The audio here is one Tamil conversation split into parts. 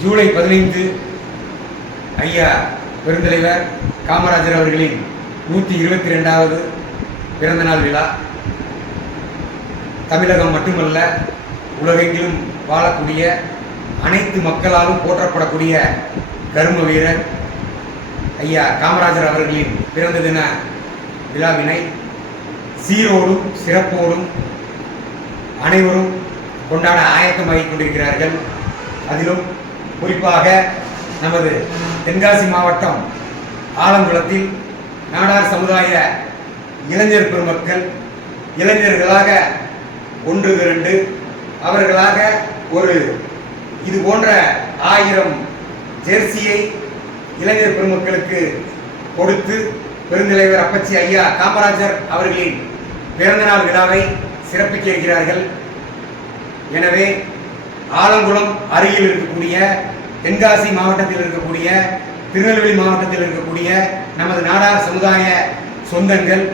ஜூலை பதினைந்து ஐயா பெருந்தலைவர் காமராஜர் அவர்களின் நூற்றி இருபத்தி ரெண்டாவது பிறந்தநாள் விழா. தமிழகம் மட்டுமல்ல உலகெங்கிலும் வாழக்கூடிய அனைத்து மக்களாலும் போற்றப்படக்கூடிய கரும வீரர் ஐயா காமராஜர் அவர்களின் பிறந்த தின விழாவினை சீரோடும் சிறப்போடும் அனைவரும் கொண்டாட ஆயத்தமாகிக் கொண்டிருக்கிறார்கள். அதிலும் குறிப்பாக நமது தென்காசி மாவட்டம் ஆலங்குளத்தில் நாடார் சமுதாய இளைஞர் பெருமக்கள் இளைஞர்களாக ஒன்று திரண்டு அவர்களாக ஒரு இது போன்ற ஆயிரம் ஜெர்சியை இளைஞர் பெருமக்களுக்கு கொடுத்து பெருந்தலைவர் அப்பச்சி ஐயா காமராஜர் அவர்களின் பிறந்தநாள் விழாவை சிறப்பிக்க இருக்கிறார்கள். எனவே ஆலங்குளம் அருகில் இருக்கக்கூடிய தென்காசி மாவட்டத்தில் இருக்கக்கூடிய திருநெல்வேலி மாவட்டத்தில் இருக்கக்கூடிய நமது நாடார் சமுதாய சொந்தங்கள்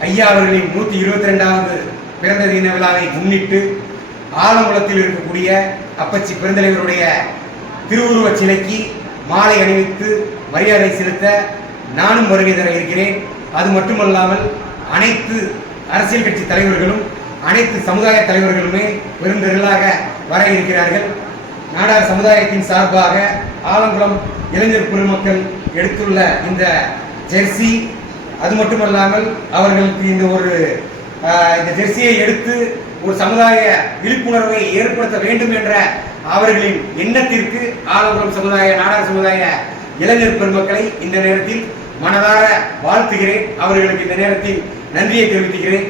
ஐயா அவர்களின் நூற்றி இருபத்தி ரெண்டாவது பிறந்த தின விழாவை முன்னிட்டு ஆலங்குளத்தில் இருக்கக்கூடிய அப்பச்சி பெருந்தலைவருடைய திருவுருவச் சிலைக்கு மாலை அணிவித்து மரியாதை செலுத்த நானும் வருகை தர இருக்கிறேன். அது மட்டுமல்லாமல் அனைத்து அரசியல் கட்சி தலைவர்களும் அனைத்து சமுதாய தலைவர்களுமே பெருந்திரளாக வர இருக்கிறார்கள். நாடார் சமுதாயத்தின் சார்பாக ஆலங்குளம் இளைஞர் பெருமக்கள் எடுத்துள்ள இந்த ஜெர்சி அது மட்டுமல்லாமல் அவர்களுக்கு இந்த ஒரு இந்த ஜெர்சியை எடுத்து ஒரு சமுதாய விழிப்புணர்வை ஏற்படுத்த வேண்டும் என்ற அவர்களின் எண்ணத்திற்கு ஆலங்குளம் சமுதாய நாடார் சமுதாய இளைஞர் பெருமக்களை இந்த நேரத்தில் மனதார வாழ்த்துகிறேன். அவர்களுக்கு இந்த நேரத்தில் நன்றியை தெரிவித்துகிறேன்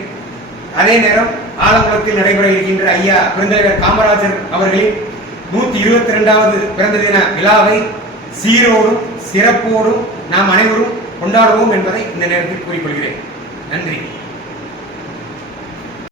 அதே நேரம் ஆலங்குளத்தில் நடைபெற இருக்கின்ற ஐயா பெருந்தலைவர் காமராஜர் அவர்களின் நூத்தி இருபத்தி ரெண்டாவது பிறந்த தின விழாவை சீரோடும் சிறப்போடும் நாம் அனைவரும் கொண்டாடுவோம் என்பதை இந்த நேரத்தில் கூறிக்கொள்கிறேன் நன்றி.